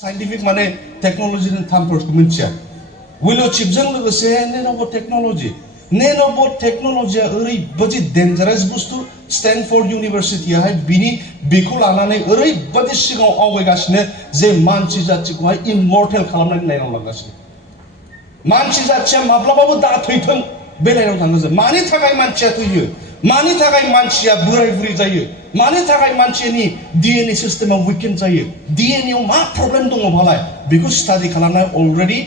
Scientific माने technology ने थामफोरखौ मिथिया विलो चिपजों लोगोसे नेनोबट टेक्नोलॉजीया ओरैबायदि डेंजरास बुस्थु स्टैनफोर्ड यूनिवर्सिटीयाहाय बिखौ लानानै ओरैबायदि सिगाङाव आवगायगासिनो जे मानसि जाथिखौहाय इमर्टेल खालामनानै लाइनाव लांगासिनो मानसि जाथिया माब्लाबाबो दा थैथों बे लाइनाव थांगासिनो मानि थाखाय मानसिया थैयो मानि थाखाय मानसिया बोराय बुरै जायो मानि थाखाय मानसिनि डीएनए सिस्टेमा वीकेंड जायो डीएनए आव मा प्रब्लेम दङ भालाय बेखौ स्टाडि खालामनाय अलरेडी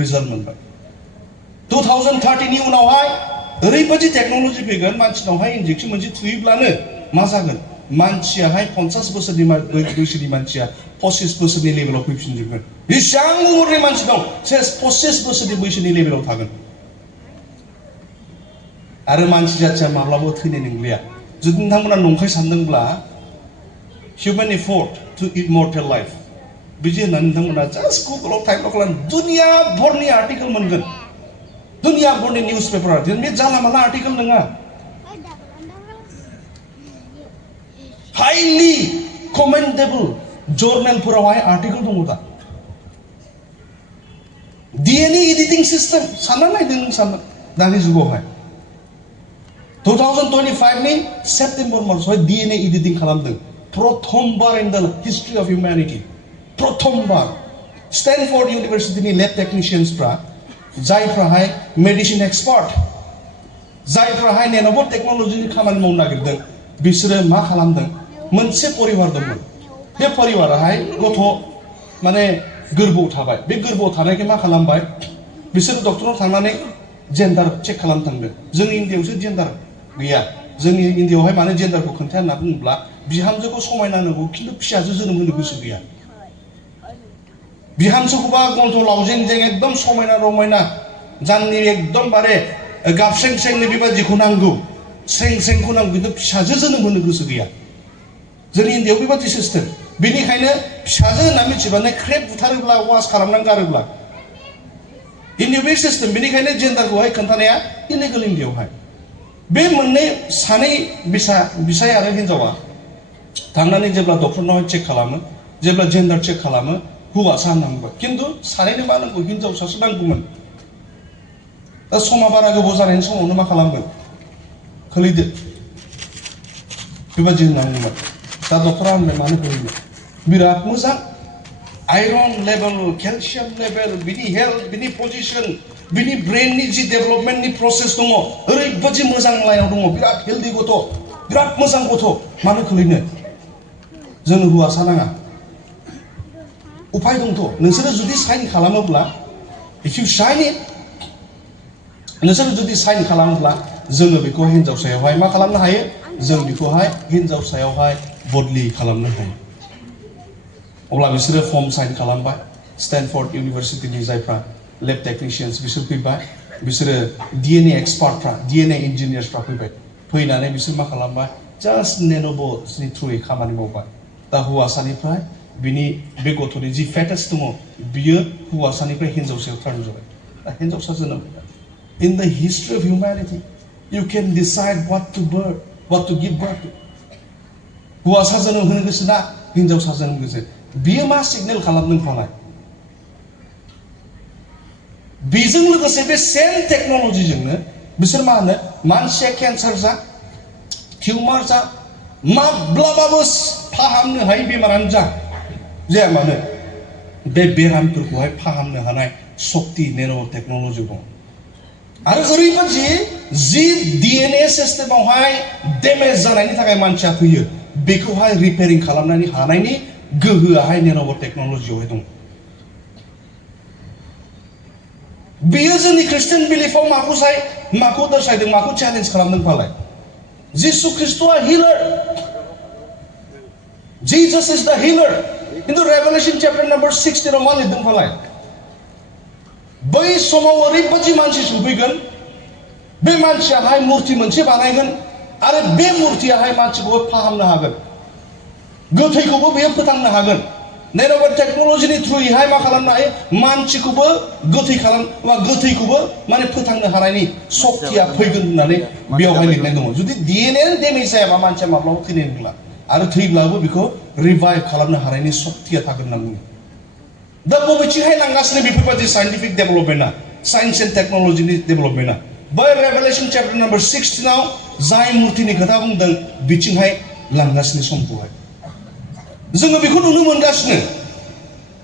रिजल्ट मोनबाय 2030 नि उनावहाय ओरैबायदि टेक्नोलॉजी फैगोन मानसिनावहाय इन्जेक्शन मोनसे थुयोब्लानो मा जागोन मानसियाहाय 50 बोसोरनि बैसोनि मानसिया 25 बोसोरनि लेभेलाव फैफिनजोबगोन बेसेबां उमरनि मानसि दं 25 बोसोरनि बैसोनि लेभेलाव थागोन आरो मानसि जाथिया माब्लाबो थैनाय नंलिया जुदि नोंथांमोना नंखाय सानदोंब्ला ह्यूमन एफर्ट टु इमर्टेल लाइफ बिदि होननानै नोंथांमोना जास्ट गुगलाव टाइप खालाम दुनिया भरनि आर्टिकल मोनगोन दुनिया भरनि निउज पेपार बे जानला मानला आर्टिकल नङा हाइलि कमेन्टेबल जर्नेलफोरावहाय आर्टिकल दङ दा डीएनए एडिटिं सिस्टेम सानना नायदों नों सानना दानि जुगावहाय 2025 नि सेप्टेम्बर मासावहाय डीएनए एडिटिं खालामदों प्रथमबार इन द हिस्ट्री ऑफ ह्यूमैनिटी प्रथमबार स्टैनफोर्ड यूनिवर्सिटीनि लैब टेक्निशियन्सफ्रा जायफ्राहाय मेडिसिन एक्सपर्ट जायफ्राहाय नेनोबट टेक्नोलॉजीनि खामानि मावनो नागिरदों बिसोरो मा खालामदों मोनसे परिवार दंमोन बे परिवाराहाय गथ' माने गोरबोआव थाबाय बे गोरबोआव थानायखौ मा खालामबाय बिसोरो डक्टरनाव थांनानै जेन्डार चेक खालामनो थांदों जोंनि इन्डियायावसो जेन्डार गैया जोंनि इन्डियायावहाय माने जेन्डारखौ खोन्थाया होनना बुङोब्ला बिहामजोखौ समायना नांगौ खिन्थु फिसाजो जोनोम होनो गोसो गैया बिहामजोखौबा गन्थ' लावजें जें एकदम समायना रमायना जाननि एकदम बारे गाबस्रें स्रेंनि बेबादिखौ नांगौ स्रें स्रेंखौ नांगौ खिन्थु फिसाजो जोनोम होनो गोसो गैया जोंनि इन्डियायाव बेबादि सिस्टेम बेनिखायनो फिसाजो होनना मिथिबानो ख्रेब बुथारोब्ला वास खालामनानै गारोब्ला इन्डियायाव बे सिस्टेम बेनिखायनो जेन्डारखौहाय खोन्थानाया इलिगेल इन्डियायावहाय बे मोननै सानै बिसाय आरो हिन्जावा थांनानै जेब्ला डक्टरनावहाय चेक खालामो जेब्ला जेन्डार चेक खालामो हौवासा होनना बुंबाय खिन्थु सानैनो मा नांगौ हिन्जावसासो नांगौमोन दा समा बारा गोबाव जानायनि समावनो मा खालामगोन खोलैदो बेबादि होनना बुंबाय दा डक्टरा होनबाय मानो खोलैनो बिराद मोजां आयरन लेभेल कैल्शियम लेभेल बिनि हेल्थ बिनि पोजिशन बिनि ब्रेननि जि डेभेलपमेन्टनि प्रसेस दङ ओरैबादि मोजां लाइनाव दङ बिराद हेल्दी गथ' बिराद मोजां गथ' मानो खोलैनो जोंनो हौवासा नाङा उपाय दंथ' नोंसोरो जुदि साइन खालामोब्ला इफ इउ साइन इट नोंसोरो जुदि साइन खालामोब्ला जोङो बेखौ हिन्जावसायावहाय मा खालामनो हायो जों बेखौहाय हिन्जावसायावहाय बदलि खालामनो हायो अब्ला बिसोरो फर्म साइन खालामबाय स्टैनफोर्ड यूनिवर्सिटीनि जायफ्रा लैब टेक्निशियन्स बिसोर फैबाय बिसोरो डीएनए एक्सपार्टफ्रा डीएनए इंजिनियर्सफ्रा फैबाय फैनानै बिसोर मा खालामबाय जास्ट नेनोबट्सनि थ्रुयै खामानि मावबाय दा हौवासानिफ्राय बिनि बे गथ'नि जि फेटास दङ बियो हौवासानिफ्राय हिन्जावसायाव टार्न जाबाय दा हिन्जावसा जोनोम in the history of humanity you can decide what to give birth to हौवासा जोनोम होनो गोसो ना हिन्जावसा जोनोम गोसो बियो मा सिगनेल खालामदों फालाय बेजों लोगोसे बे सेम टेक्नोलॉजीजोंनो बिसोर मा होनो मानसिया कैंसर जा टिउमार जा माब्लाबाबो फाहामनो हायै बेमारानो जाया मानो बे बेरामफोरखौहाय फाहामनो हानाय शक्ति नेनो टेक्नोलॉजी दं आरो ओरैबादि जि डीएनए सिस्टेमावहाय डेमेज जानायनि थाखाय मानसिया थैयो बेखौहाय रिपेयरिं खालामनानै हानायनि गोहोआहाय नेनो टेक्नोलॉजीयावहाय दं बेयो जोंनि ख्रिस्टियान बिलिफआव माखौ दर्शायदों माखौ चेलेन्ज खालामदों फालाय जिसु ख्रिस्ट'आ हिलार जीसस इज द हिलार किन्तु रेभेलेशन चैप्टर नम्बर 16 मा लिरदों फालाय बै समाव ओरैबादि मानसि सफैगोन बे मानसियाहाय मुर्ति मोनसे बानायगोन आरो बे मुर्तियाहाय मानसिखौ फाहामनो हागोन गोथैखौबो बेयो फोथांनो हागोन नेनोबट टेक्नोलॉजीनि थ्रुयैहाय मा खालामनो हायो मानसिखौबो गोथैखौबो माने फोथांनो हानायनि शक्तिया फैगोन होननानै बेयावहाय लिरनाय दङ जुदि डीएनए डेमेज जायाबा मानसिया माब्लाबा थैनाय नंला आरो थैब्लाबो बेखौ रिभाइभ खालामनो हानायनि शक्तिया थागोन होनना बुङो दा बबेथिंहाय लांगासिनो बेफोरबायदि साइन्टिफिक डेभेलपमेन्टआ साइन्स एन्ड टेक्न'लजिनि डेभेलपमेन्टआ बै रेभेलेशन चैप्टार नम्बर 16 जाय मुर्तिनि खोथा बुंदों बिथिंहाय लांगासिनो समखौहाय जोङो बेखौ नुनो मोनगासिनो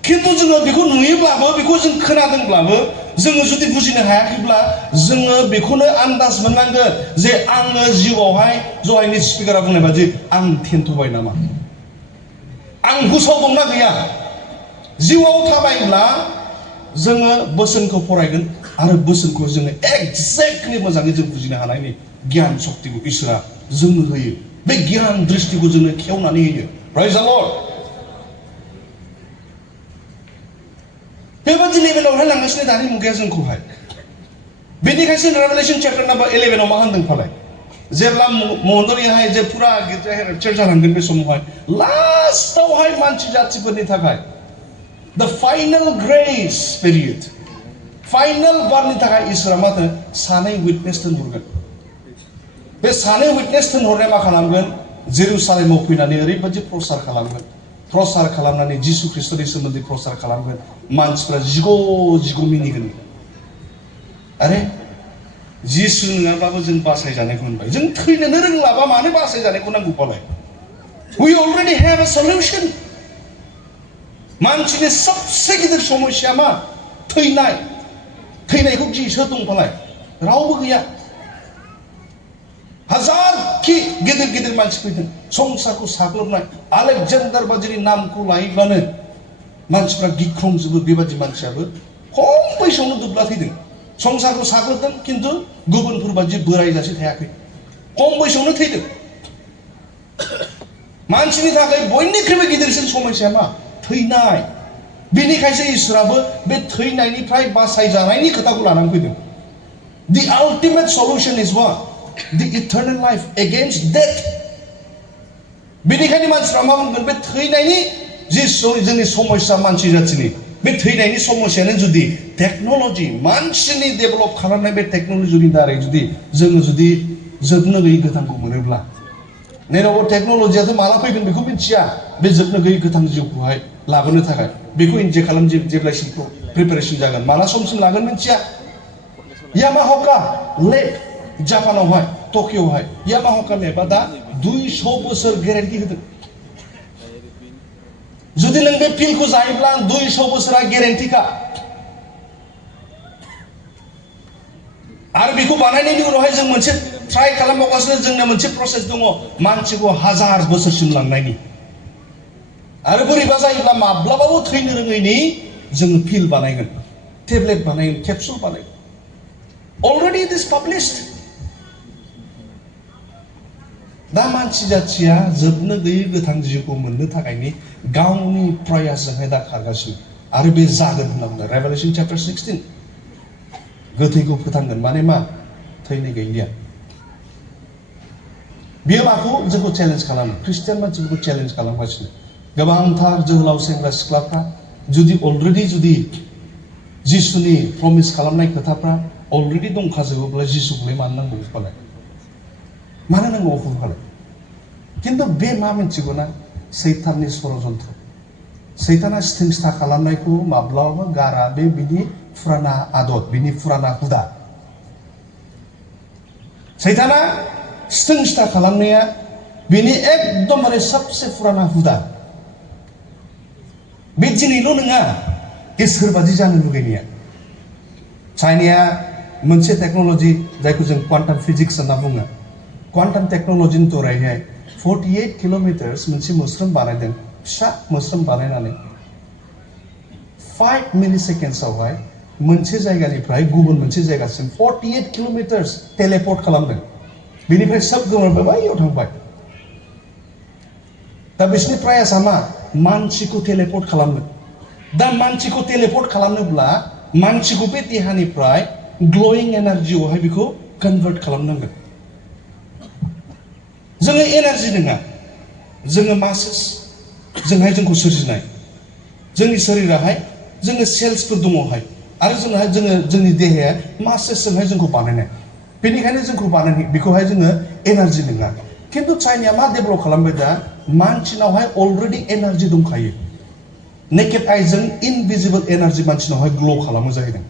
खिन्थु जोङो बेखौ नुयोब्लाबो बेखौ जों खोनादोंब्लाबो जोङो जुदि बुजिनो हायाखैब्ला जोङो बेखौनो आन्दाज मोननांगोन जे आङो जिउआवहाय जहायनि स्पिकारा बुंनाय बादि आं थेनथ'बाय नामा आं गोसोआव दंना गैया जिउआव थाबायब्ला जोङो बोसोनखौ फरायगोन आरो बोसोनखौ जोङो एक्जेक्टलि मोजाङै जों बुजिनो हानायनि गियान शक्तिखौ इसोरा जोंनो होयो बे गियान दृष्टिखौ जोंनो खेवनानै होयो प्रेज द लर्ड बेबादि लेभेलावहाय लांगासिनो दानि मुगाया जोंखौहाय बेनिखायनो रेभेलेशन चैप्टार नम्बर 11 मा होनदों फालाय जेब्ला मण्डलीयाहाय जे फुरा गिर्जा चर्च जालांगोन बे समावहाय लास्टआवहाय मानसि जातिफोरनि थाखाय द फाइनल ग्रेस पिरियड फाइनल बारनि थाखाय इसोरा मा होनो सानै विटनेस दोनहरगोन बे सानै विटनेस दोनहरनाया मा खालामगोन जेरुसालेमाव फैनानै ओरैबायदि प्रसार खालामनानै जिसु ख्रिस्टनि सोमोन्दै प्रसार खालामगोन मानसिफ्रा जिग' मिनिगोन आरे जिसु नङाब्लाबो जों बासायजानायखौ मोनबाय जों थैनोनो रोंलाबा मानो बासायजानायखौ नांगौ फालाय we already have a solution मानसिनि सबसे गिदिर समस्या मा थैनायखौ गिसो दं फालाय रावबो गैया हाजारखि गिदिर मानसि फैदों संसारखौ साग्लोबनाय आलेकजेन्डार बादिनि नामखौ लायोब्लानो मानसिफ्रा गिख्रंजोबो बेबादि मानसियाबो खम बैसोआवनो दुब्ला थैदों संसारखौ साग्लोबदों खिन्थु गुबुनफोर बादि बोरायजासे थायाखै खम बैसोआवनो थैदों मानसिनि थाखाय बयनिख्रुइबो गिदिरसिन समस्याया मा थैनाय बेनिखायसो इसोराबो बे थैनायनिफ्राय बासायजानायनि खोथाखौ लानानै फैदों the ultimate solution is what the eternal life against death बेनिखायनो मानसिफ्रा मा बुंगोन बे थैनायनि जि जोंनि समस्या मानसि जाथिनि बे थैनायनि समस्यानो जुदि टेक्न'लजि मानसिनि डेभेलप खालामनाय बे टेक्न'लजिनि दारै जोङो जोबनो गैयै गोथांखौ मोनोब्ला नेरावबो टेक्न'लजियाथ' माला फैगोन बेखौ मिथिया बे जोबनो गैयै गोथां जिउखौहाय लाबोनो थाखाय बेखौ इन्जेक्ट खालाम जेब्लासिम प्रिपेरेसन जागोन माला समसिम लागोन मिथिया यामाहाका लेब जापानावहाय टकिअ'आवहाय यामाहाका लेबा दा 200 बोसोर गेरेन्टि होदों जुदि नों बे पिलखौ जायोब्ला 200 बोसोरा गेरेन्टिखा आरो बेखौ बानायनायनि उनावहाय जों मोनसे ट्राइ खालामबावगासिनो जोंनो मोनसे प्रसेस दङ मानसिखौ 1000 बोसोरसिम लांनायनि आरो बोरैबा जायोब्ला माब्लाबाबो थैनो रोङैनि जोङो पिल बानायगोन टेब्लेट बानायगोन केपसुल बानायगोन अलरेडि इट इज पाब्लिश्ड दा मानसि जाथिया जोबनो गैयै गोथां जिउखौ मोननो थाखायनि गावनि प्रयासजोंहाय दा खारगासिनो आरो बे जागोन होनना बुंदों रेभेलेशन चैप्टार 16 गोथैखौ फोथांगोन माने मा थैनाय गैलिया बियो माखौ जोंखौ चेलेन्ज खालामो ख्रिस्टियान मानसिफोरखौ चेलेन्ज खालामगासिनो गोबांथार जोहोलाव सेंग्रा सिख्लाफ्रा जुदि जिसुनि प्रमिस खालामनाय खोथाफ्रा अलरेडि दंखाजोबोब्ला जिसुखौलाय मानो नांगौ फालाय मानो नांगौ फालाय खिन्थु बे मा मिथिगौना सैताननि षड़यन्त्र सैताना स्थिं खालामनायखौ माब्लाबाबो गारा बे बिनि फुराना आदत बिनि फुराना हुदा सैताना स्थिं खालामनाया बिनि एकदमबारे सबसे फुराना हुदा बे दिनैल' नङा इसोर बादि जानो लुगैनाया चाइनाया मोनसे टेक्न'लजि जायखौ जों क्वान्टाम फिजिक्स होनना बुङो क्वान्टाम टेक्न'लजिनि दारैहाय 48 किल'मिटार्स मोनसे मोस्रोम बानायदों फिसा मोस्रोम बानायनानै 5 मिलि सेकेन्ड्सआवहाय मोनसे जायगानिफ्राय गुबुन मोनसे जायगासिम 48 किल'मिटार्स टेलिपर्ट खालामदों बेनिफ्राय सब गोमोरबाय बैयाव थांबाय दा बिसोरनि प्रयासा मा मानसिखौ टेलिपर्ट खालामनो दा मानसिखौ टेलिपर्ट खालामनोब्ला मानसिखौ बे देहानिफ्राय ग्ल'यिं एनार्जियावहाय बेखौ कनभार्ट खालामनांगोन जोङो एनार्जि नङा जोङो मासेस जोंहाय जोंखौ सोरजिनाय जोंनि शरीराहाय जोङो सेल्सफोर दङहाय आरो जोंनि देहाया मासेसजोंहाय जोंखौ बानायनाय बेनिखायनो जोंखौ बानायनाय बेखौहाय जोङो एनार्जि नङा खिन्थु चाइनाया मा डेभेलप खालामबाय दा मानसिनावहाय अलरेडि एनार्जि दंखायो नेकेड आइजों इनभिजिबल एनार्जि मानसिनावहाय ग्ल' खालामो जाहैदों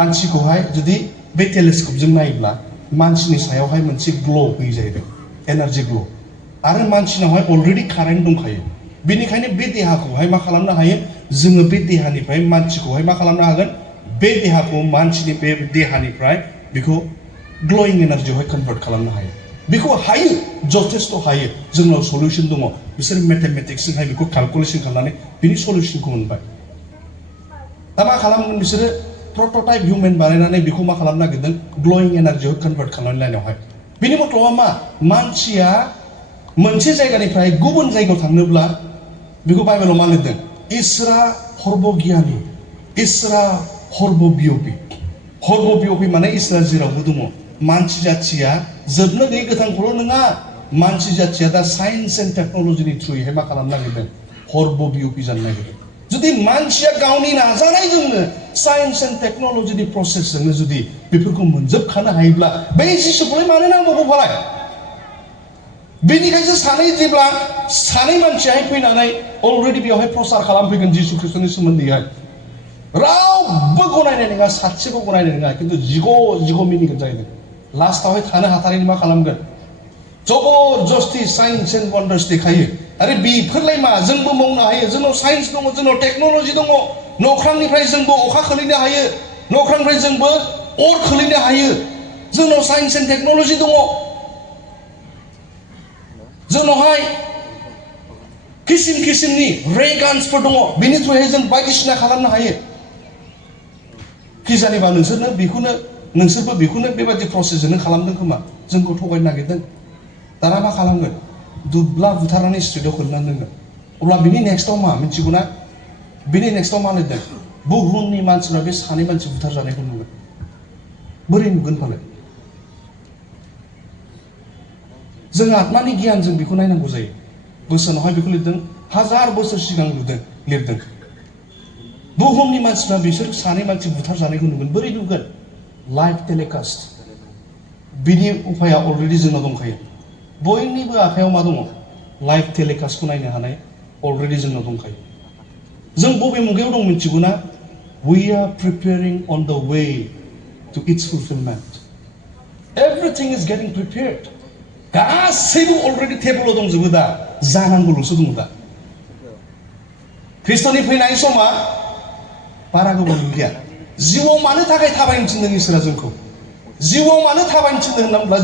मानसिखौहाय जुदि बे टेलिस्क'पजों नायोब्ला मानसिनि सायावहाय मोनसे ग्ल' होयो जाहैदों एनार्जि ग्ल' आरो मानसिनावहाय अलरेडि कारेन्ट दंखायो बेनिखायनो बे देहाखौहाय मा खालामनो हायो जोङो बे देहानिफ्राय मानसिखौहाय मा खालामनो हागोन बे देहाखौ मानसिनि बे देहानिफ्राय बेखौ ग्ल'यिं एनार्जियावहाय कनभार्ट खालामनो हायो बेखौ हायो जथेस्थ' हायो जोंनाव सलिउसन दङ बिसोर मेथामेटिक्सजोंहाय बेखौ केलकुलेसन खालामनानै बिनि सलिउसनखौ मोनबाय दा मा खालामगोन बिसोरो प्रोटोटाइप हिउमेन बानायनानै बेखौ मा खालामनो नागिरदों ग्ल'यिं एनार्जियाव कनभार्ट खालामनाय लाइनावहाय बिनि मथलबा मा मानसिया मोनसे जायगानिफ्राय गुबुन जायगायाव थांनोब्ला बेखौ बाइबेलाव मा लिरदों इसोरा हर्बगियानि इसोरा हर्बबियपि माने इसोरा जेरावबो दङ मानसि जाथिया जोबनो गैयै गोथांखौल' नङा मानसि जाथिया दा साइन्स एन्ड टेक्न'लजिनि थ्रुयैहाय मा खालामनो नागिरदों हर्बबियपि जानो नागिरदों जुदि मानसिया गावनि नाजानायजोंनो साइन्स एन्ड टेक्न'लजिनि प्रसेसजोंनो जुदि बेफोरखौ मोनजोबखानो हायोब्ला बै जिसुखौलाय मानो नांबावगौ फालाय बेनिखायसो जेब्ला सानै मानसियाहाय फैनानै अलरेडि बेवहाय प्रसार खालामफैगोन जिसु ख्रिस्टनि सोमोन्दैहाय रावबो गनायनाय नङा सासेबो गनायनाय नङा खिन्थु जिग' मिनिगोन जाहैदों लास्टावहाय थानो हाथारैनि मा खालामगोन जबरदस्ति साइन्स एन्ड वान्डार्स देखायो आरो बेफोरलाय मा जोंबो मावनो हायो जोंनाव साइन्स दङ जोंनाव टेक्न'लजि दङ नख्रांनिफ्राय जोंबो अखा खोलैनो हायो नख्रांनिफ्राय जोंबो अर खोलैनो हायो जोंनाव साइन्स एन्ड टेक्न'लजि दङ जोंनावहाय किसिमनि रे गान्सफोर दङ बेनि थ्रुयै जों बायदिसिना खालामनो हायो खिजानिबा नोंसोरबो बेखौनो बेबायदि प्रसेसजोंनो खालामदों खोमा जोंखौ थगायनो नागिरदों दाना मा खालामगोन दुब्ला बुथारनानै स्ट्रिटआव खोलनानै दोनगोन अब्ला बिनि नेक्स्टआव मा मिथिगौना बिनि नेक्स्टआव मा लिरदों बुहुमनि मानसिफ्रा बे सानै मानसि बुथारजानायखौ नुगोन बोरै नुगोन फालाय जों आत्मानि गियानजों बेखौ नायनांगौ जायो बोसोनावहाय बेखौ लिरदों 1000 बोसोर सिगां लिरदों बुहुमनि मानसिफ्रा बिसोर सानै मानसि बुथारजानायखौ नुगोन बोरै नुगोन लाइभ टेलिकास्ट बिनि उपाया अलरेडि जोंनाव दंखायो बयनिबो आखायाव मा दङ लाइभ टेलिकास्टखौ नायनो हानाय अलरेडि जोंनाव दंखायो जों बबे मुगायाव दं मिथिगौना we are preparing on the way to its fulfillment everything is getting prepared गासैबो अलरेडि टेबोलाव दंजोबो दा जानांगौल'सो दङ दा ख्रिस्ट'नि फैनाय समा बारा गोबाव गैया जिउआव मानो थाखाय थाबायनो थिनदों इसोरा जोंखौ जिउआव मानो थाबायनो थिनदों होनना बुंब्ला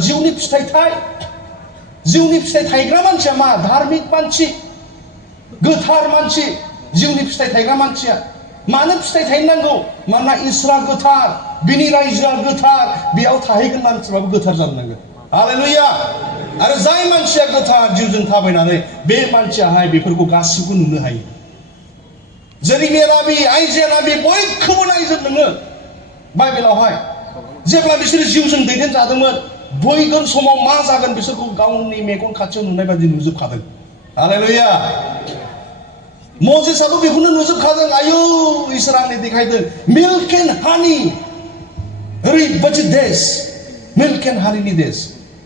जिउनि फिथाइ थायग्रा मानसिया मा धार्मिक मानसि गोथार मानसि जिउनि फिथाइ थायग्रा मानसिया मानो फिथाइ थायनांगौ मानोना इसोरा गोथार बिनि रायजोआ गोथार बेयाव थाहैगोन मानसिफ्राबो गोथार जानो नांगोन हालेलुया आरो जाय मानसिया गोथार जिउजों थाबायनानै बे मानसियाहाय बेफोरखौ गासिबो नुनो हायो जेरेमिया नाबि आइजाया नाबि बयखौबो नायजोब नोङो बाइबेलावहाय जेब्ला बिसोरो जिउजों दैदेनजादोंमोन फैगोन समाव मा जागोन बिसोरखौ गावनि मेगन खाथियाव नुनाय बायदि नुजोबखादों हालेलुया मजेसआबो बेखौनो नुजोबखादों आयौ इसोरा आंनो देखायदों मिल्क एन्ड हानि ओरैबायदि देश मिल्क एन्ड हानिनि देश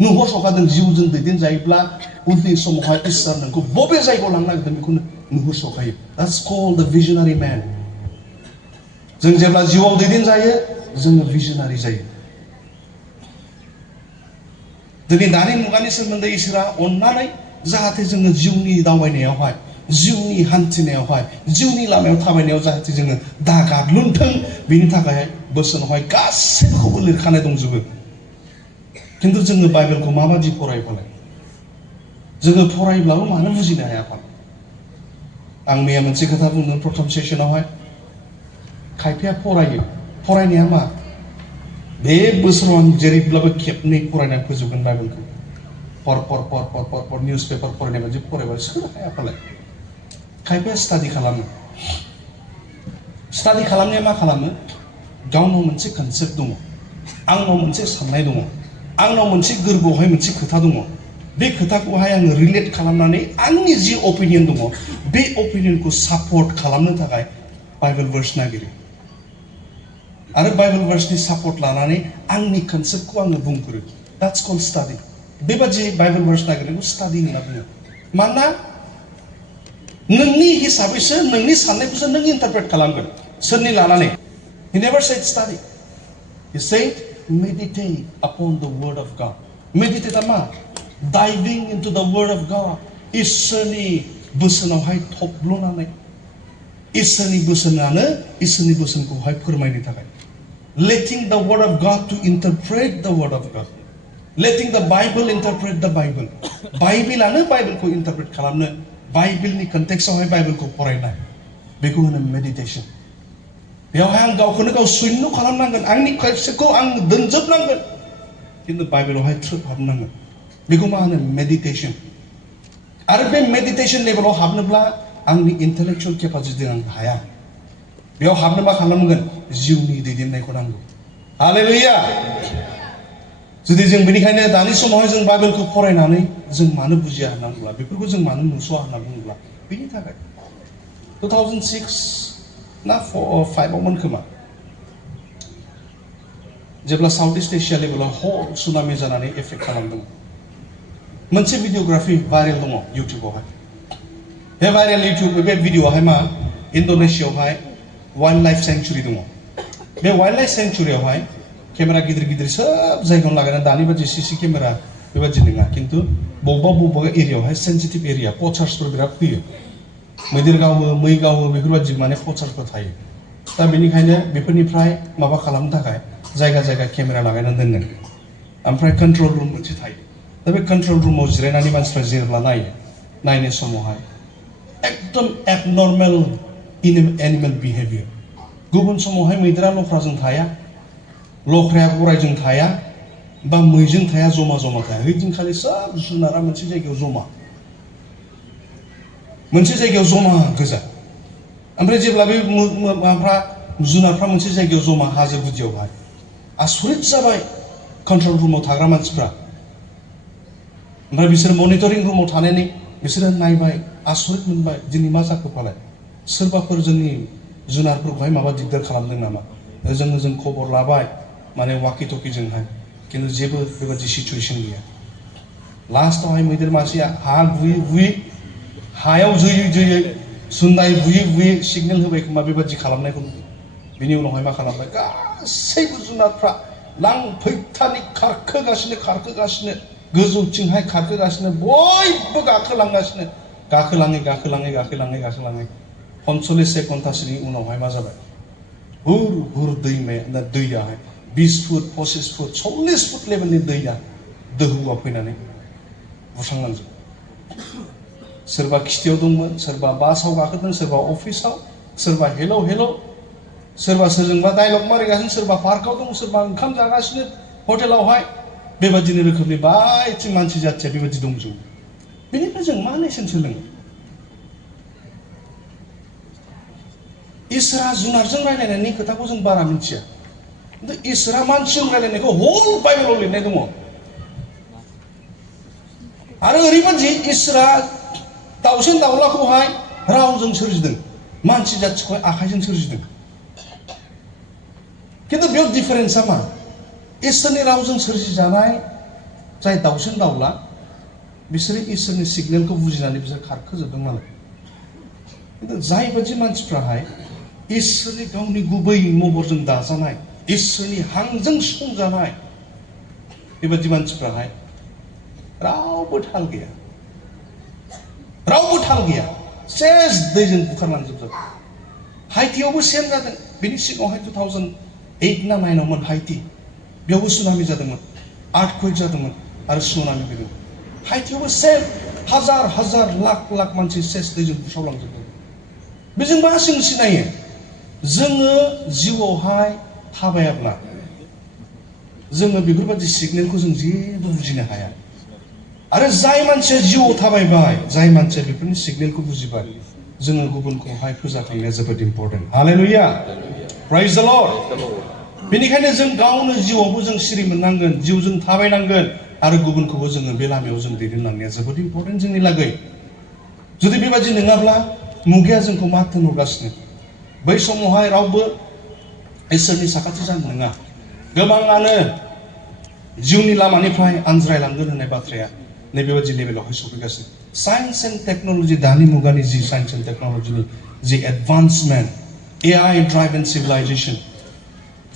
नुहरसखादों जिउजों दैदेनजायोब्ला उननि समावहाय इसोरा नोंखौ बबे जायगायाव लांनो नागिरदों बेखौनो नुहरसखायो that's called the visionary man जों जेब्ला जिउआव दैदेनजायो जोङो भिजनारि जायो दिनै दानि मुगानि सोमोन्दै इसोरा अननानै जाहाथे जोङो जिउनि दावबायनायावहाय जिउनि हान्थिनायावहाय जिउनि लामायाव थाबायनायाव जाहाथे जोङो दागाग्लुंथों बेनि थाखायहाय बोसोनावहाय गासैखौबो लिरखानाय दंजोबो खिन्थु जोङो बाइबेलखौ माबादि फरायबालाय जोङो फरायब्लाबो मानो बुजिनो हाया आं मैया मोनसे खोथा बुंदों प्रथम सेसनावहाय खायफाया फरायनाया मा बे बोसोराव आं जेरैब्लाबो खेबनै फरायनानै फोजोबगोन बाइबेलखौ पर निउस पेपार फरायनाय बायदि फरायबाय सोर हाया फालाय खायफाया स्टाडि खालामनाया मा खालामो गावनाव मोनसे कनसेप्ट दङ आंनाव मोनसे साननाय दङ आंनाव मोनसे गोरबोआवहाय मोनसे खोथा दङ बे खोथाखौहाय आङो रिलेट खालामनानै आंनि जि अपिनियन दङ बे अपिनियनखौ सापर्ट खालामनो थाखाय बाइबेल भार्स नागिरो आरो बाइबेल भार्सनि सापर्ट लानानै आंनि कनसेप्टखौ आङो बुंफोरो that's called study बेबादि बाइबेल भार्स नागिरनायखौ स्टाडि होनना बुङो मानोना नोंनि हिसाबैसो नोंनि साननायखौसो नों इन्टारप्रेट खालामगोन सोरनि लानानै he never said study he said meditate upon the word of God meditate मा diving into the word of God इसोरनि बोसोनावहाय थब्लनानै इसोरनि बोसोनानो इसोरनि बोसोनखौहाय फोरमायनो थाखाय letting the word of God to interpret the word of God letting the Bible interpret the Bible बाइबेलानो बाइबेलखौ इन्टारप्रेट खालामनो बाइबेलनि कन्टेक्स्टआवहाय बाइबेलखौ फरायनाय बेखौ होनो मेडिटेशन बेयावहाय आं गावखौनो गाव शून्य खालामनांगोन आंनि खायसेखौ आं दोनजोबनांगोन खिन्थु बाइबेलावहाय थ्रोब हाबनांगोन बेखौ मा होनो मेडिटेशन आरो बे मेडिटेशन लेभेलाव हाबनोब्ला आंनि इन्टेलेक्चुअल केपासिटि आं हाया बेयाव हाबनो मा खालामनांगोन जिउनि दैदेननायखौ नांगौ हालेलुया जुदि जों बेनिखायनो दानि समावहाय जों बाइबेलखौ फरायनानै जों मानो बुजिया होनना बुङोब्ला बेफोरखौ जों मानो नुस'आ होनना बुङोब्ला बेनि थाखाय 2006 ना 5 आवमोन खोमा जेब्ला साउथ इस्ट एसिया लेभेलाव हल सुनामि जानानै एफेक्ट खालामदोंमोन मोनसे भिडिअग्राफि भाइरेल दङ इउटिउबावहाय बे भाइरेल इउटिउब बे भिडिअआवहाय मा इन्ड'नेसियावहाय वाइल्ड लाइफ सेंचुरि दङ बे वाइल्ड लाइफ सेंचुरियावहाय केमेरा गिदिर गिदिर सोब जायगायावनो लागायना दानि बादि सीसी केमेरा बेबादि नङा खिन्थु बबेबा एरियायावहाय सेन्सिटिभ एरिया पचार्सफोर बिराद फैयो मैदेर गावो मै गावो बेफोरबादि माने पचार्सफोर थायो दा बेनिखायनो बेफोरनिफ्राय माबा खालामनो थाखाय जायगा जायगा केमेरा लागायनानै दोनदों ओमफ्राय कन्ट्रल रुम मोनसे थायो दा बे कन्ट्रल रुमाव जिरायनानै मानसिफ्रा जेब्ला नायनो समावहाय एकदम एबनर्मेल एनिमेल बिहेभियर गुबुन समावहाय मैदेरा लख्राजों थाया लख्राया गरायजों थाया बा मैजों थाया जमा जमा थाया ओइदिनखालि सोब जुनारा मोनसे जायगायाव जमा गोजा ओमफ्राय जेब्ला बे माबाफ्रा जुनारफ्रा मोनसे जायगायाव जमा हाजो गुदियावहाय आसरित जाबाय कन्ट्रल रुमाव थाग्रा मानसिफ्रा ओमफ्राय बिसोर मनिटरिं रुमाव थानानै बिसोरो नायबाय आसरित मोनबाय दिनै मा जाखो फालाय सोरबाफोर जोंनि जुनारफोरखौहाय माबा दिगदार खालामदों नामा जों खबर लाबाय माने वाकि टकिजोंहाय खिन्थु जेबो बेबादि सिचुएसन गैया लास्टआवहाय मैदेर मासेया हा बुयै बुयै हायाव जयै सुन्दाय बुयै सिगनेल होबाय खोमा बेबादि खालामनायखौ बिनि उनावहाय मा खालामबाय गासैबो जुनारफ्रा लांफैथानि खारखोगासिनो गोजौथिंहाय खारखोगासिनो बयबो गाखोलाङै 45 घन्टासोनि उनावहाय मा जाबाय हुर दैयाहाय 20 फुट 25 फुट 40 फुट लेभेलनि दैया दोहौआ फैनानै बुस्रांलांजोबो सोरबा खिथियाव दंमोन सोरबा बासाव गाखोदों सोरबा अफिसाव सोरबा हेलौ सोरबा सोरजोंबा डायलग मारिगासिनो सोरबा पार्कआव दं सोरबा ओंखाम जागासिनो हटेलावहाय बेबादिनो रोखोमनि बायदि मानसि जाथिया बेबादि दंजोबो बेनिफ्राय जों मा लेसन सोलोङो इसोरा जुनारजों रायलायनायनि खोथाखौ जों बारा मिथिया खिन्थु इसोरा मानसिजों रायलायनायखौ हल बाइबेलाव लिरनाय दङ आरो ओरैबादि इसोरा दाउसिन दाउलाखौहाय रावजों सोरजिदों मानसि जाथिखौहाय आखाइजों सोरजिदों खिन्थु बेयाव डिफारेन्सआ मा इसोरनि रावजों सोरजिजानाय जाय दाउसिन दाउला बिसोरो इसोरनि सिगनेलखौ बुजिनानै बिसोर खारखोजोबदों मालाय खिन्थु जायबादि मानसिफ्राहाय इसोरनि गावनि गुबै महरजों दाजानाय इसोरनि हांजों संजानाय बेबादि मानसिफ्राहाय रावबो थाल गैया सेस दैजों बुखारलांजोबजाबाय हाइटियावबो सेम जादों बेनि सिगाङावहाय 2008 ना 9 आवमोन हाइटि बेयावबो सुनामि जादोंमोन आर्थकुवेक जादोंमोन आरो सुनामि फैदों हाइटियावबो सेम हाजार लाख मानसि सेस दैजों बुसावलांजोबदों बेजों मा जों सिनायो जोङो जिउआवहाय थाबायाब्ला जोङो बेफोरबादि सिगनेलखौ जों जेबो बुजिनो हाया आरो जाय मानसिया जिउआव थाबायबाय जाय मानसिया बेफोरनि सिगनेलखौ बुजिबाय जोङो गुबुनखौहाय फोजाखांनाया जोबोद इम्पर्टेन्ट हालेलुया प्राइज द लर्ड बेनिखायनो जों गावनो जिउआवबो जों सिरि मोननांगोन जिउजों थाबायनांगोन आरो गुबुनखौबो जोङो बे लामायाव जों दैदेनलांनाया जोबोद इम्पर्टेन्ट जोंनि लागै जुदि बेबादि नङाब्ला मुगाया जोंखौ मा थिनहरगासिनो बै समावहाय रावबो इसोरनि साखाथि जानो नङा गोबाङानो जिउनि लामानिफ्राय आनज्रायलांगोन होननाय बाथ्राया नैबेबादि लेभेलावहाय सफैगासिनो साइन्स एन्ड टेक्न'लजि दानि मुगानि जि साइन्स एन्ड टेक्न'लजिनि जि एडभान्समेन्ट AI ड्राइभन सिभिलाइजेसन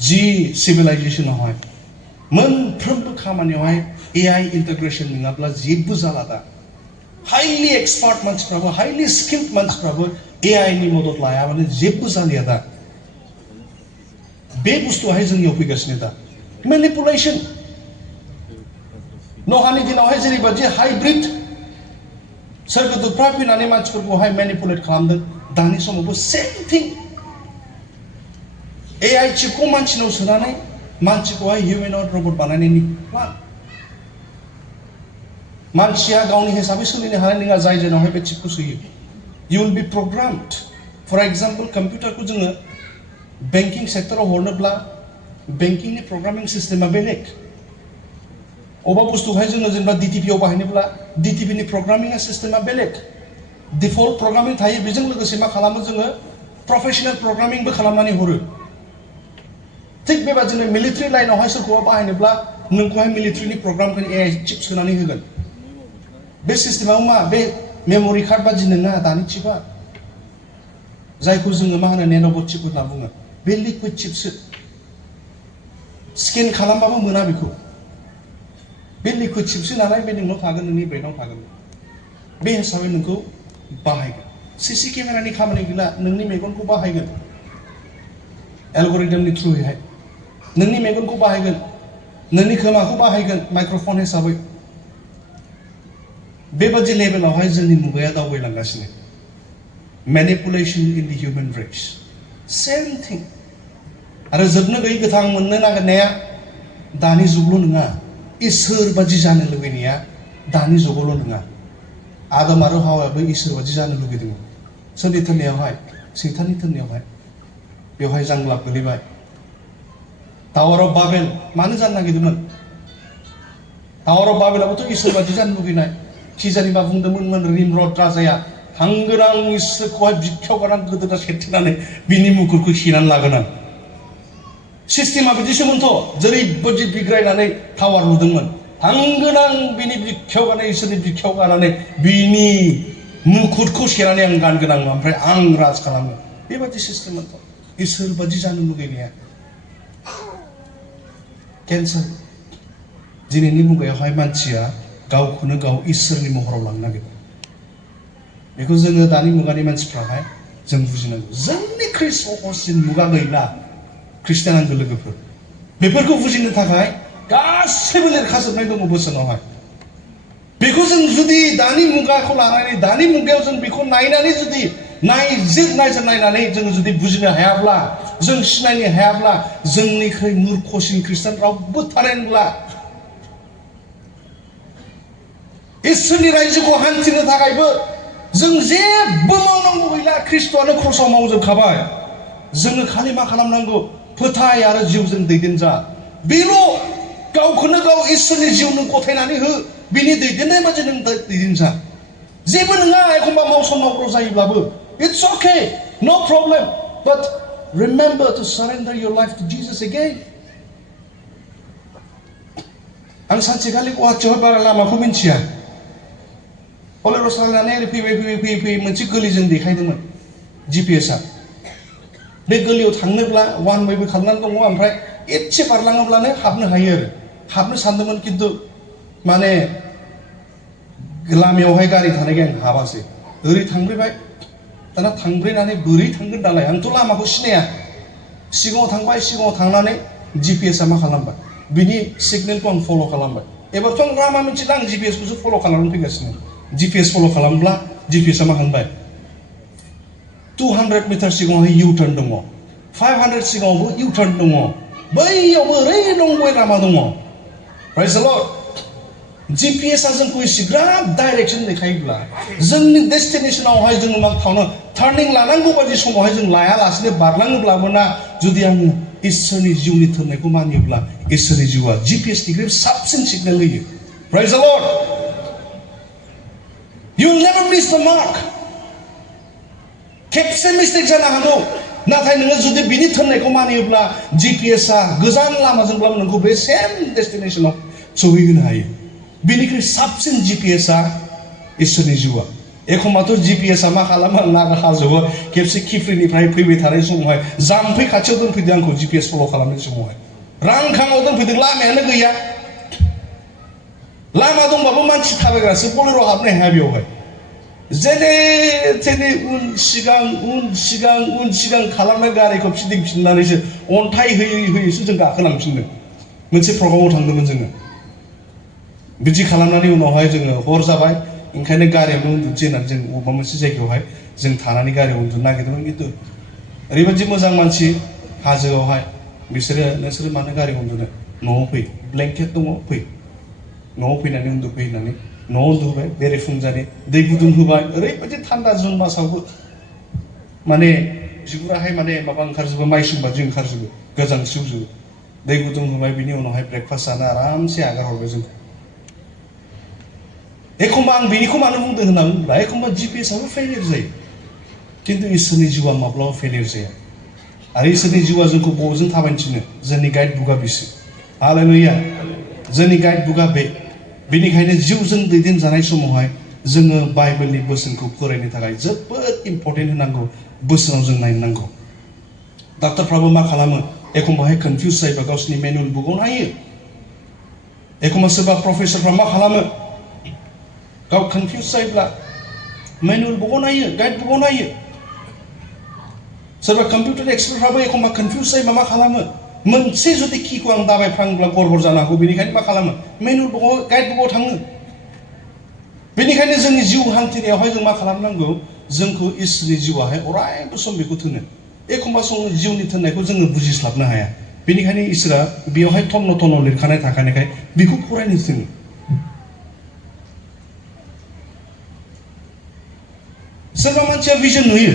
जि सिभिलाइजेसनावहाय मोनफ्रोमबो खामानियावहाय AI इन्टिग्रेसन नङाब्ला जेबो जाला दा हाइलि एक्सपार्ट मानसिफ्राबो हाइलि स्किल्ड मानसिफ्राबो AI नि मदद लायाबानो जेबो जालिया दा बे बुस्थुआहाय जोंनियाव फैगासिनो दा मेनिपुलेसन नहानि दिनावहाय जेरैबायदि हाइब्रिद सोरगोदुतफ्रा फैनानै मानसिफोरखौहाय मेनिपुलेट खालामदों दानि समावबो सेम थिं AI चिपखौ मानसिनाव सोनानै मानसिखौहाय हिउमेनॉइड रबट बानायनायनि प्लान मानसिया गावनि हिसाबै सोलिनो हानाय नङा जाय जेनावहाय बे चिपखौ सोयो you will be programmed for example कम्पिउटारखौ जोङो बेंकिं सेक्टराव हरनोब्ला बेंकिंनि प्रोग्रामिं सिस्टेमा बेलेग अबा बुस्थुहाय जोङो जेनेबा DTP आव बाहायनोब्ला DTP नि प्रोग्रामिं सिस्टेमा बेलेग डिफॉल्ट प्रोग्रामिं थायो बेजों लोगोसे मा खालामो जोङो प्रोफेशनल प्रोग्रामिंबो खालामनानै हरो थिग बेबादिनो मिलिटारि लाइनावहाय सोरखौबा बाहायनोब्ला नोंखौहाय मिलिटारिनि प्रोग्रामखौ AI चिप सोनानै होगोन बे सिस्टेमाव मा बे मेमोरि कार्ड बादि नङा दानि चिपआ जायखौ जोङो मा होनो नेनोबट चिप होनना बुङो बे लिक्विड चिपसो स्केन खालामबाबो मोना बेखौ बे लिक्विड चिपसो नालाय बे नोंनाव थागोन नोंनि ब्रेनाव थागोन बे हिसाबै नोंखौ बाहायगोन सीसी केमेरानि खामानि गैला नोंनि मेगनखौ बाहायगोन एल्गोरिदमनि थ्रुयैहाय नोंनि मेगनखौ बाहायगोन नोंनि खोमाखौ बाहायगोन माइक्रोफन हिसाबै बेबादि लेभेलावहाय जोंनि मुगाया दावबायलांगासिनो मेनिपुलेसन इन दि ह्यूमन रेस सेम थिं आरो जोबनो गैयै गोथां मोननो नागिरनाया दानि जुगल' नङा इसोर बादि जानो लुबैनाया दानि जुगावल' नङा आदम आरो हावायाबो इसोर बादि जानो लुबैदोंमोन सोरनि थोननायावहाय सैताननि थोननायावहाय बेवहाय जांग्लाब गोलैबाय टावार अफ बाबेल मानो जानो नागिरदोंमोन टावार अफ बाबेलाबोथ' इसोर बादि जानो लुबैनाय खिजानिबा बुंदोंमोन रिमरड राजाया हांगोन आं इसोरखौहाय बिखायाव गारनानै गोदोना सेरथेनानै बिनि मुकुटखौ सेनानै लागोन आं सिस्टेमा बिदिसोमोनथ' जेरैबायदि बिग्रायनानै टावार लुदोंमोन हांगोन आं बिनि बिखायाव गारनानै इसोरनि बिखायाव गारनानै बिनि मुकुटखौ सेनानै आं गानगोन आं ओमफ्राय आं राज खालामगोन बेबादि सिस्टेममोनथ' इसोर बादि जानो लुगैनाया केन्सार दिनैनि मुगायावहाय मानसिया गावखौनो गाव इसोरनि महराव लांनो नागिरो बेखौ जोङो दानि मुगानि मानसिफ्राहाय जों बुजिनांगौ जोंनिख्रुइ सहजसिन मुगा गैला ख्रिस्टियान आंगो लोगोफोर बेफोरखौ बुजिनो थाखाय गासैबो लिरखाजोबनाय दङ बोसोनावहाय बेखौ जों जुदि दानि मुगाखौ लानानै दानि मुगायाव जों बेखौ नायनानै जुदि नायनानै जों जुदि बुजिनो हायाब्ला जों सिनायनो हायाब्ला जोंनिख्रुइ मूर्खसिन ख्रिस्टियान रावबो थानाय नंला इसोरनि रायजोखौ हान्थिनो थाखायबो जों जेबो मावनांगौ गैला ख्रिस्ट'आनो क्रसआव मावजोबखाबाय जोङो खालि मा खालामनांगौ फोथाय आरो जिउजों दैदेनजा बेल' गावखौनो गाव इसोरनि जिउ नों गथायनानै हो बिनि दैदेननाय बादि नों दैदेनजा जेबो नङा एखमबा मावसननांगौ जायोब्लाबो it's okay no problem but remember to surrender your life to Jesus again आं सानसेखालि गुवाहाटियावहाय बारा लामाखौ मिन्थिया कलेराव सालायनानै ओरै फैयै मोनसे गलिजों देखायदोंमोन GPS आ बे गलियाव थांनोब्ला वान वेबो खालामनानै दङ ओमफ्राय एसे बारलाङोब्लानो हाबनो हायो आरो हाबनो सानदोंमोन खिन्थु माने लामायावहाय गारि थानायखाय आं हाबासै ओरै थांब्रैबाय दाना थांब्रैनानै बोरै थांगोन दालाय आंथ' लामाखौ सिनाया सिगाङाव थांबाय सिगाङाव थांनानै GPS आ मा खालामबाय बिनि सिगनेलखौ आं फल' खालामबाय एबारथ' आं लामा मिथिला आं GPS खौसो फल' खालामनानै फैगासिनो GPS फल' खालामब्ला GPS आ मा खालामबाय 200 मिटार सिगाङावहाय इउ टार्न दङ 500 सिगाङावबो इउ टार्न दङ बैयावबो ओरै नंगुबै लामा दङ प्राइज द लर्ड GPS आ जोंखौ इसिग्राब डाइरेक्सन देखायोब्ला जोंनि डेस्टिनेसनावहाय जोङो मा थावनो टार्निं लानांगौ बायदि समावहाय जों लायालासिनो बारलाङोब्लाबो ना जुदि आङो इसोरनि जिउनि थोननायखौ मानियोब्ला इसोरनि जिउआ GPS निख्रुइ साबसिन सिगनेल होयो प्राइज द lord You will never miss the mark. खेबसे मिस्टेक जानो हागौ नाथाय नोङो जुदि बिनि थोननायखौ मानियोब्ला GPS आ गोजान लामाजोंब्लाबो नोंखौ बे सेम डेस्टिनेसनाव सहैहोनो हायो बिनिख्रुइ साबसिन GPS आ इसोरनि जिउआ एखमबाथ' GPS आ मा खालामो नागा हाजोआव खेबसे खिफ्रिनिफ्राय फैबाय थानाय समावहाय जाम्फै खाथियाव दोनफैदों आंखौ GPS फल' खालामनाय समावहाय रांखाङाव दोनफैदों लामायानो गैया लामा दंबाबो मानसि थाबायग्रासो बलेर' हाबनो हाया बेवहाय जेने जेने उन सिगां खालामनाय गारिखौ फिदिंफिननानैसो अन्थाइ होयैसो जों गाखोलांफिनदों मोनसे प्रग्रामाव थांदोंमोन जोङो बिदि खालामनानै उनावहाय जोङो हर जाबाय ओंखायनो गारियावनो उन्दुनोसै होननानै जों बबेबा मोनसे जायगायावहाय जों थानानै गारियाव उन्दुनो नागिरदोंमोन खिन्थु ओरैबायदि मोजां मानसि हाजोआवहाय नोंसोरो मानो गारियाव उन्दुनो न'आव फै ब्लेंकेट दङ फै न'आव फैनानै उन्दुफै होननानै न'आव उन्दुबाय बेरेफुंजानि दै गुदुं होबाय ओरैबायदि थान्दा जुन मासावबो माने बिगुराहाय माने माबा ओंखारजोबो माइसुं बादि ओंखारजोबो गोजांस्रिवजोबो दै गुदुं होबाय बिनि उनावहाय ब्रेकफास्ट जानो आरामसे आगार हरबाय जोंखौ एखमबा आं बेनिखौ मानो बुंदों होनना बुङोब्ला एखमबा GPS आबो फेलियर जायो खिन्थु इसोरनि जिउआ माब्लाबा फेलियर जाया आरो इसोरनि जिउआ जोंखौ बबेजों थाबायनो थिनो जोंनि गाइड बुकआ बिसो हालेलुया जोंनि गाइड बुकआ बेनिखायनो जिउजों दैदेनजानाय समावहाय जोङो बाइबेलनि बोसोनखौ फरायनो थाखाय जोबोद इम्परटेन्ट होनांगौ बोसोनाव जों नायनांगौ डाक्टरफ्राबो मा खालामो एखमबाहाय कनफिउज जायोबा गावसिनि मेनुअल बुकआव नायो एखमबा सोरबा प्रफेसरफ्रा मा खालामो गाव कनफिउज जायोब्ला मेनुअल बुकआव नायो गाइड बुकआव नायो सोरबा कम्पिउटार एक्सपार्टफ्राबो एखमबा कनफिउज जायोबा मा खालामो मोनसे जुदि किखौ आं दाबायफ्लाङोब्ला गड़बड़ जानो हागौ बेनिखायनो मा खालामो मेनुअल बुकआव गाइड बुकआव थाङो बेनिखायनो जोंनि जिउ हान्थिनायावहाय जों मा खालामनांगौ जोंखौ इसोरनि जिउआहाय अरायबो सम बेखौ थोनो एखमबा समाव जिउनि थोननायखौ जोङो बुजिस्लाबनो हाया बेनिखायनो इसोरा बेयावहाय थन्न थन्न लिरखानाय थाखानायखाय बेखौ फरायनो थिनो सोरबा मानसिया भिजन नुयो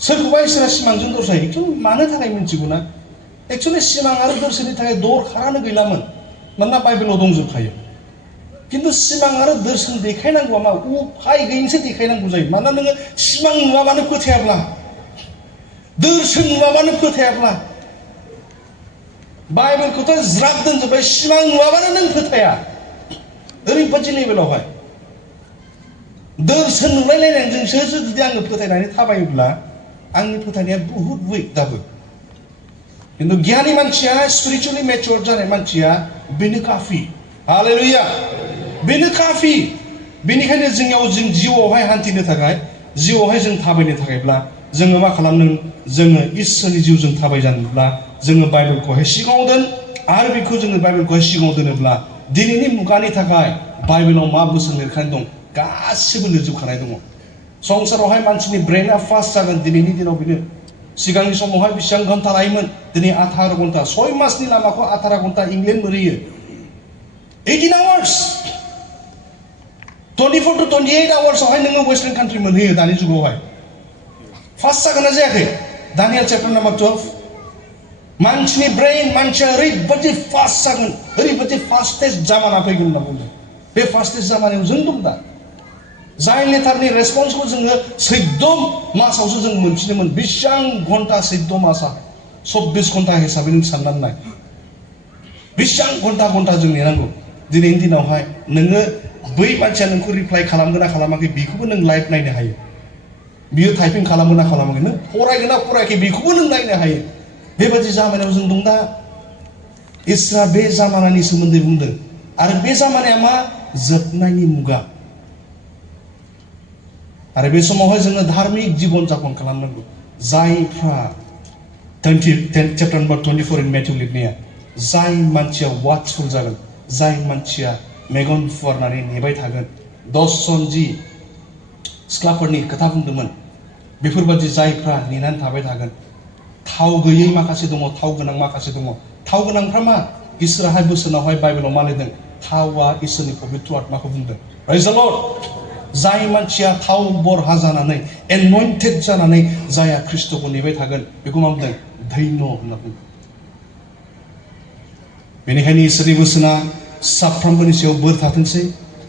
सोरखौबा इसोरा सिमांजों दर्शायो एक्चुअली मानो थाखाय मिथिगौना एक्चुअली सिमां आरो दर्शननि थाखाय दरखारानो गैलामोन मानोना बाइबेलाव दंजोबखायो खिन्थु सिमां आरो दर्शन देखायनांगौआ मा उफाय गैयिसो देखायनांगौ जायो मानोना नोङो सिमां नुवाबानो फोथायाब्ला दर्शन नुवाबानो फोथायाब्ला बाइबेलखौथ' ज्राब दोनजोब्बाय सिमां नुवाबानो नों फोथाया ओरैबादि लेभेलावहाय दर्शन नुलायलायनायजोंसो जुदि आङो फोथायनानै थाबायोब्ला आंनि फोथायनाया बुहुत उइक दाबो खिन्थु गियानि मानसिया स्पिरिचुअली मेच्योर जानाय मानसिया बेनो काफि हालेलुया बेनो काफि बेनिखायनो जों जिउआवहाय हान्थिनो थाखाय जिउआवहाय जों थाबायनो थाखायब्ला जोङो मा खालामनो जोङो इसोरनि जिउजों थाबायजानोब्ला जोङो बाइबेलखौहाय सिगाङाव दोन आरो बेखौ जोङो बाइबेलखौहाय सिगाङाव दोनोब्ला दिनैनि मुगानि थाखाय बाइबेलाव मा बोसोन लिरखानाय दं गासिबो लिरजोबखानाय दङ संसारावहाय मानसिनि ब्रेना फास्ट जागोन दिनैनि दिनाव बेनो सिगांनि समावहाय बेसेबां घन्टा लायोमोन दिनै 18 घन्टा 6 मासनि लामाखौ 18 घन्टा इंलेण्ड मोनहैयो 18 आवार्स 24 to 28 आवार्सआवहाय नोङो वेस्टार्न कान्ट्रि मोनहैयो दानि जुगावहाय फास्ट जागोन ना जायाखै दानियेल चैप्टार नम्बर 12 मानसिनि ब्रेन मानसिया ओरैबादि फास्ट जागोन ओरैबादि फास्टेस्ट जामाना फैगोन होनना बुंदों बे फास्टेस्ट जामानायाव जों दं दा जाय लेटारनि रेसपन्सखौ जोङो 14 मासावसो जों मोनफिनोमोन बेसेबां घन्टा 14 मासा 24 घन्टा हिसाबै नों साननानै नाय बेसेबां घन्टा जों नेनांगौ दिनैनि दिनावहाय नोङो बै मानसिया नोंखौ रिप्लाइ खालामगोन ना खालामाखै बेखौबो नों लाइभ नायनो हायो बियो टाइपिं खालामगोन ना खालामाखै नों फरायगोन ना फरायाखै बेखौबो नों नायनो हायो बेबादि जामानायाव जों दं दा इसोरा बे जामानानि सोमोन्दै बुंदों आरो बे जामानाया मा जोबनायनि मुगा आरो बे समावहाय जोङो धार्मिक जीवन जापन खालामनांगौ जायफ्रा 10 चैप्टार नम्बर 24 इन मेथ्यु लिरनाया जाय मानसिया वाचफुल जागोन जाय मानसिया मेगन फुवारनानै नेबाय थागोन 10 जन जि सिख्लाफोरनि खोथा बुंदोंमोन बेफोरबादि जायफ्रा नेनानै थाबाय थागोन थाव गैयै माखासे दङ थाव गोनां माखासे दङ थाव गोनांफ्रा मा इसोराहाय बोसोनावहाय बाइबेलाव मा लिरदों थावा इसोरनि पबित्र आत्माखौ बुंदों प्रेज द लर्ड जाय मानसिया थाव बरहा जानानै एन'इन्टेड जानानै जाया ख्रिस्ट'खौ नेबाय थागोन बेखौ मा बुंदों धैन्य होनना बुंदों बेनिखायनो इसोरनि बोसोना साफ्रोमबोनि सायाव बोर थाथोंसै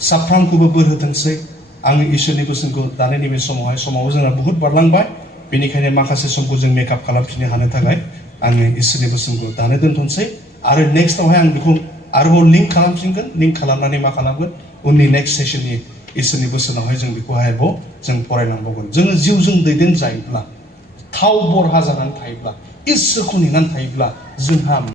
साफ्रोमखौबो बोर होथोंसै आङो इसोरनि बोसोनखौ दानि नैबे समावबो जोंना बुहुत बारलांबाय बेनिखायनो माखासे समखौ जों मेकआप खालामफिननो हानो थाखाय आङो इसोरनि बोसोनखौ दानो दोनथ'नोसै आरो नेक्स्टआवहाय आं बेखौ आरोबाव लिंक खालामफिनगोन लिंक खालामनानै मा खालामगोन उननि नेक्स्ट सेसननि इसोरनि बोसोनावहाय जों बेखौहाय जों फरायलांबावगोन। जोङो जिउजों दैदेनजायोब्ला थाव बरहा जानानै थायोब्ला इसोरखौ नेनानै थायोब्ला जोंहा